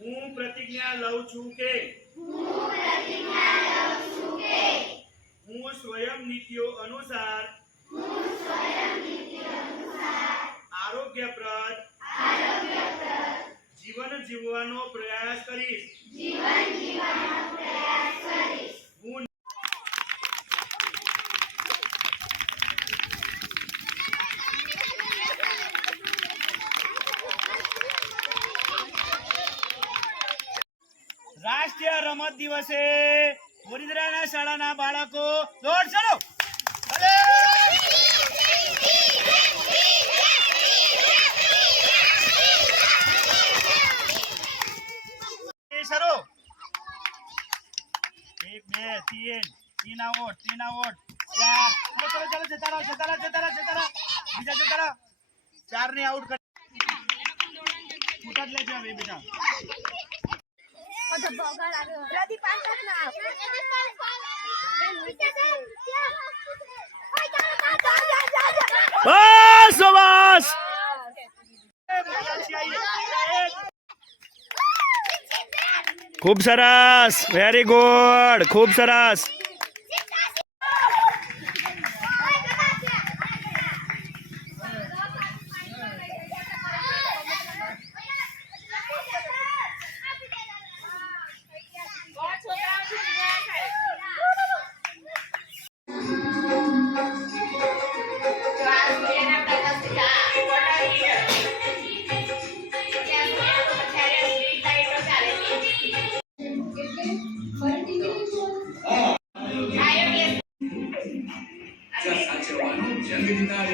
હું પ્રતિજ્ઞા લઉં છું કે હું સ્વયં નીતિઓ અનુસાર આરોગ્યપ્રદ જીવન જીવવાનો પ્રયાસ કરીશ. રાષ્ટ્રીય રમત દિવસે વડોદરાના શાળાના બાળકો દોડ ચડો. એક, બે, ત્રણ ત્રણ ચાર. ચલો ચલો જતા રહો જતા રહો બીજા જતા રહો. ચાર ને આઉટ કરી. ફૂટા જ લેજો હવે બેટા પ્રદીપ પાંચક ના બસ. બસ ખૂબ સરસ વેરી ગુડ ખૂબ સરસ. Just such a one, gentle guitar.